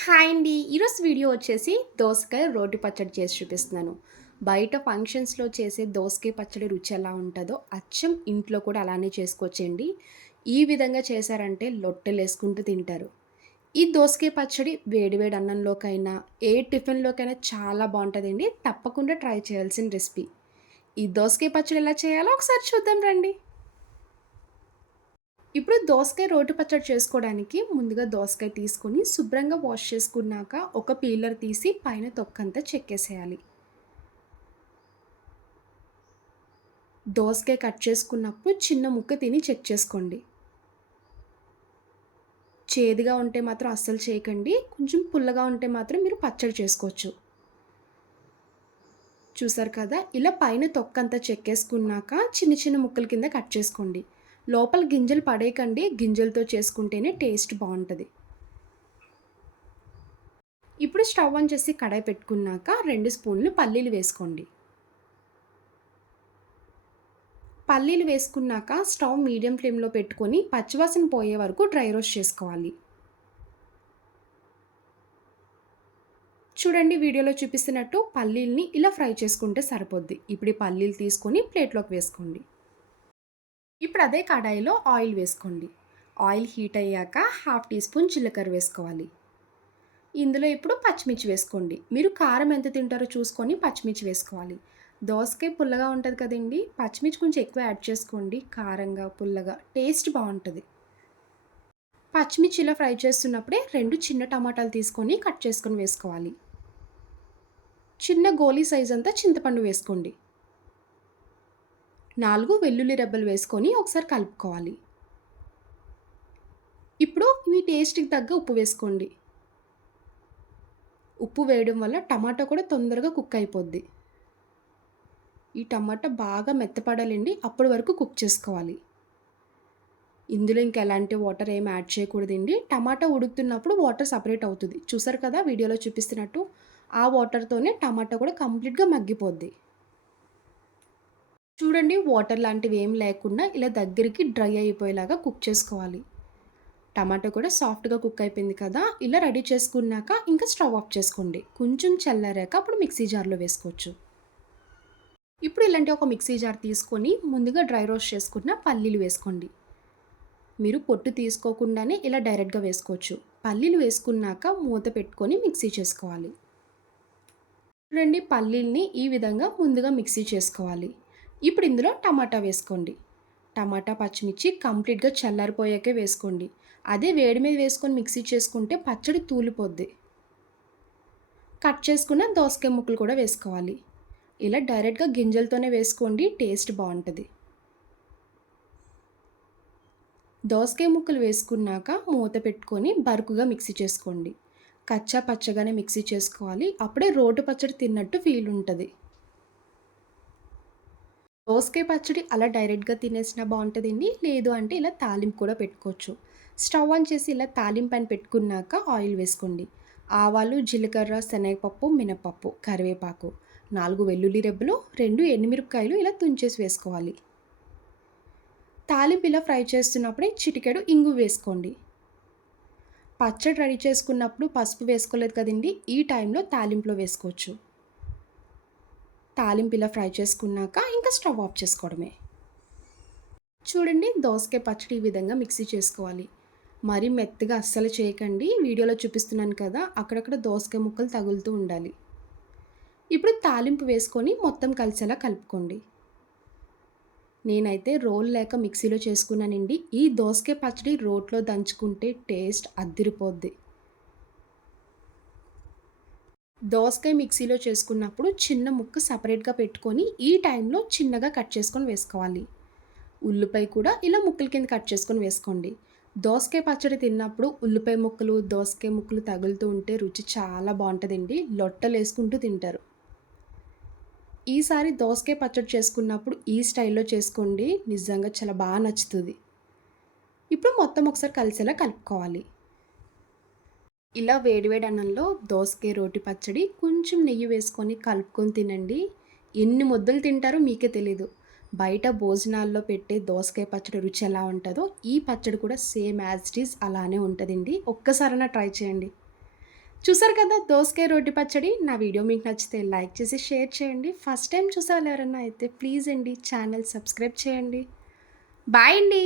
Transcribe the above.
Hi అండి. ఈరోజు video వచ్చేసి దోసకాయ రోటి పచ్చడి చేసి చూపిస్తున్నాను. బయట ఫంక్షన్స్‌లో చేసే దోసకాయ పచ్చడి రుచి ఎలా ఉంటదో, అచ్చం ఇంట్లో కూడా అలానే చేసుకోవచ్చండి. ఈ విధంగా చేశారంటే లొట్టలేసుకుంటూ తింటారు. ఈ దోసకాయ పచ్చడి వేడి వేడి అన్నంలోకైనా, ఏ టిఫిన్‌లోకైనా చాలా బావుంటదండి. తప్పకుండా ట్రై చేయాల్సిన రెసిపీ. ఈ దోసకాయ పచ్చడి ఎలా చేయాలో ఒకసారి చూద్దాం రండి. ఇప్పుడు దోసకాయ రోటి పచ్చడి చేసుకోవడానికి ముందుగా దోసకాయ తీసుకొని శుభ్రంగా వాష్ చేసుకున్నాక ఒక పీలర్ తీసి పైన తొక్కంతా చెక్కేసేయాలి. దోసకాయ కట్ చేసుకున్నప్పుడు చిన్న ముక్క తిని చెక్ చేసుకోండి. చేదుగా ఉంటే మాత్రం అస్సలు చేయకండి. కొంచెం పుల్లగా ఉంటే మాత్రం మీరు పచ్చడి చేసుకోవచ్చు. చూసారు కదా! ఇలా పైన తొక్కంతా చెక్కేసుకున్నాక చిన్న చిన్న ముక్కల కింద కట్ చేసుకోండి. లోపల గింజలు పడేయకండి. గింజలతో చేసుకుంటేనే టేస్ట్ బావుంటది. ఇప్పుడు స్టవ్ ఆన్ చేసి కడాయి పెట్టుకున్నాక 2 స్పూన్లు పల్లీలు వేసుకోండి. పల్లీలు వేసుకున్నాక స్టవ్ మీడియం ఫ్లేమ్‌లో పెట్టుకొని పచ్చివాసన పోయే వరకు డ్రై రోస్ట్ చేసుకోవాలి. చూడండి వీడియోలో చూపిస్తున్నట్టు పల్లీల్ని ఇలా ఫ్రై చేసుకుంటే సరిపోద్ది. ఇప్పుడు ఈ పల్లీలు తీసుకొని ప్లేట్‌లోకి వేసుకోండి. ఇప్పుడు అదే కడాయిలో ఆయిల్ వేసుకోండి. ఆయిల్ హీట్ అయ్యాక హాఫ్ టీ స్పూన్ జీలకర్ర వేసుకోవాలి. ఇందులో ఇప్పుడు పచ్చిమిర్చి వేసుకోండి. మీరు కారం ఎంత తింటారో చూసుకొని పచ్చిమిర్చి వేసుకోవాలి. దోసకాయ పుల్లగా ఉంటది కదండీ! పచ్చిమిర్చి కొంచెం ఎక్కువ యాడ్ చేసుకోండి. కారంగా, పుల్లగా టేస్ట్ బావుంటది. పచ్చిమిర్చి ఇలా ఫ్రై చేస్తున్నప్పుడే 2 చిన్న టమాటాలు తీసుకొని కట్ చేసుకొని వేసుకోవాలి. చిన్న గోలీ సైజ్ అంతా చింతపండు వేసుకోండి. 4 వెల్లుల్లి రెబ్బలు వేసుకొని ఒకసారి కలుపుకోవాలి. ఇప్పుడు మీ టేస్ట్‌కి తగ్గ ఉప్పు వేసుకోండి. ఉప్పు వేయడం వల్ల టమాటా కూడా తొందరగా కుక్ అయిపోద్ది. ఈ టమాటా బాగా మెత్తపడాలండి. అప్పటి వరకు కుక్ చేసుకోవాలి. ఇందులో ఇంక ఎలాంటి వాటర్ ఏమి యాడ్ చేయకూడదండి. టమాటా ఉడుకుతున్నప్పుడు వాటర్ సెపరేట్ అవుతది. చూసారు కదా వీడియోలో చూపిస్తున్నట్టు. ఆ వాటర్‌తోనే టమాటా కూడా కంప్లీట్‌గా మగ్గిపోద్ది. చూడండి వాటర్ లాంటివి ఏమి లేకుండా ఇలా దగ్గరికి డ్రై అయిపోయేలాగా కుక్ చేసుకోవాలి. టమాటా కూడా సాఫ్ట్‌గా కుక్ అయిపోయింది కదా! ఇలా రెడీ చేసుకున్నాక ఇంకా స్టవ్ ఆఫ్ చేసుకోండి. కొంచెం చల్లారాక అప్పుడు మిక్సీ జార్‌లో వేసుకోవచ్చు. ఇప్పుడు ఇలాంటి ఒక మిక్సీ జార్ తీసుకొని ముందుగా డ్రై రోస్ట్ చేసుకున్న పల్లీలు వేసుకోండి. మీరు పొట్టు తీసుకోకుండానే ఇలా డైరెక్ట్‌గా వేసుకోవచ్చు. పల్లీలు వేసుకున్నాక మూత పెట్టుకొని మిక్సీ చేసుకోవాలి. చూడండి పల్లీల్ని ఈ విధంగా ముందుగా మిక్సీ చేసుకోవాలి. ఇప్పుడు ఇందులో టమాటా వేసుకోండి. టమాటా, పచ్చిమిర్చి కంప్లీట్‌గా చల్లారిపోయాకే వేసుకోండి. అదే వేడి మీద వేసుకొని మిక్సీ చేసుకుంటే పచ్చడి తూలిపోద్ది. కట్ చేసుకున్న దోసకాయ ముక్కలు కూడా వేసుకోవాలి. ఇలా డైరెక్ట్‌గా గింజలతోనే వేసుకోండి టేస్ట్ బావుంటది. దోసకాయ ముక్కలు వేసుకున్నాక మూత పెట్టుకొని బరుకుగా మిక్సీ చేసుకోండి. కచ్చా పచ్చగానే మిక్సీ చేసుకోవాలి. అప్పుడే రోటి పచ్చడి తిన్నట్టు ఫీల్ ఉంటది. దోసకాయ పచ్చడి అలా డైరెక్ట్‌గా తినేసినా బావుంటదండి. లేదు అంటే ఇలా తాలింపు కూడా పెట్టుకోవచ్చు. స్టవ్ ఆన్ చేసి ఇలా తాలింపు పాన్ పెట్టుకున్నాక ఆయిల్ వేసుకోండి. ఆవాలు, జీలకర్ర, శనగపప్పు, మినపప్పు, కరివేపాకు, 4 వెల్లుల్లి రెబ్బలు, 2 ఎండుమిరపకాయలు ఇలా తుంచేసి వేసుకోవాలి. తాలింపు ఇలా ఫ్రై చేస్తున్నప్పుడే చిటికెడు ఇంగువ వేసుకోండి. పచ్చడి రెడీ చేసుకున్నప్పుడు పసుపు వేసుకోలేదు కదండీ! ఈ టైంలో తాలింపులో వేసుకోవచ్చు. తాలింపు ఇలా ఫ్రై చేసుకున్నాక ఇంకా స్టవ్ ఆఫ్ చేసుకోవడమే. చూడండి దోసకాయ పచ్చడి ఈ విధంగా మిక్సీ చేసుకోవాలి. మరీ మెత్తగా అస్సలు చేయకండి. వీడియోలో చూపిస్తున్నాను కదా! అక్కడక్కడ దోసకాయ ముక్కలు తగులుతూ ఉండాలి. ఇప్పుడు తాలింపు వేసుకొని మొత్తం కలిసేలా కలుపుకోండి. నేనైతే రోల్ లేక మిక్సీలో చేసుకున్నానండి. ఈ దోసకాయ పచ్చడి రోట్లో దంచుకుంటే టేస్ట్ అద్దిరిపోద్ది. దోసకాయ మిక్సీలో చేసుకున్నప్పుడు చిన్న ముక్క సెపరేట్‌గా పెట్టుకొని ఈ టైంలో చిన్నగా కట్ చేసుకొని వేసుకోవాలి. ఉల్లిపాయ కూడా ఇలా ముక్కల కింద కట్ చేసుకొని వేసుకోండి. దోసకాయ పచ్చడి తిన్నప్పుడు ఉల్లిపాయ ముక్కలు, దోసకాయ ముక్కలు తగులుతూ ఉంటే రుచి చాలా బావుంటదండి. లొట్టలేసుకుంటూ తింటారు. ఈసారి దోసకాయ పచ్చడి చేసుకున్నప్పుడు ఈ స్టైల్‌లో చేసుకోండి. నిజంగా చాలా నచ్చుతది. ఇప్పుడు మొత్తం ఒకసారి కలిసేలా కలుపుకోవాలి. ఇలా వేడి వేడి అన్నంలో దోసకాయ రోటి పచ్చడి కొంచెం నెయ్యి వేసుకొని కలుపుకొని తినండి. ఎన్ని ముద్దలు తింటారో మీకే తెలీదు. బయట భోజనాల్లో పెట్టే దోసకాయ పచ్చడి రుచి ఎలా ఉంటదో, ఈ పచ్చడి కూడా సేమ్ యాజ్ ఇట్ ఈజ్ అలానే ఉంటదండి. ఒక్కసారైనా ట్రై చేయండి. చూసారు కదా దోసకాయ రోటి పచ్చడి. నా వీడియో మీకు నచ్చితే లైక్ చేసి, షేర్ చేయండి. ఫస్ట్ టైమ్ చూసేవాళ్ళు ఎవరన్నా అయితే ప్లీజ్ అండి ఛానల్ సబ్స్క్రైబ్ చేయండి. బాయ్ అండి.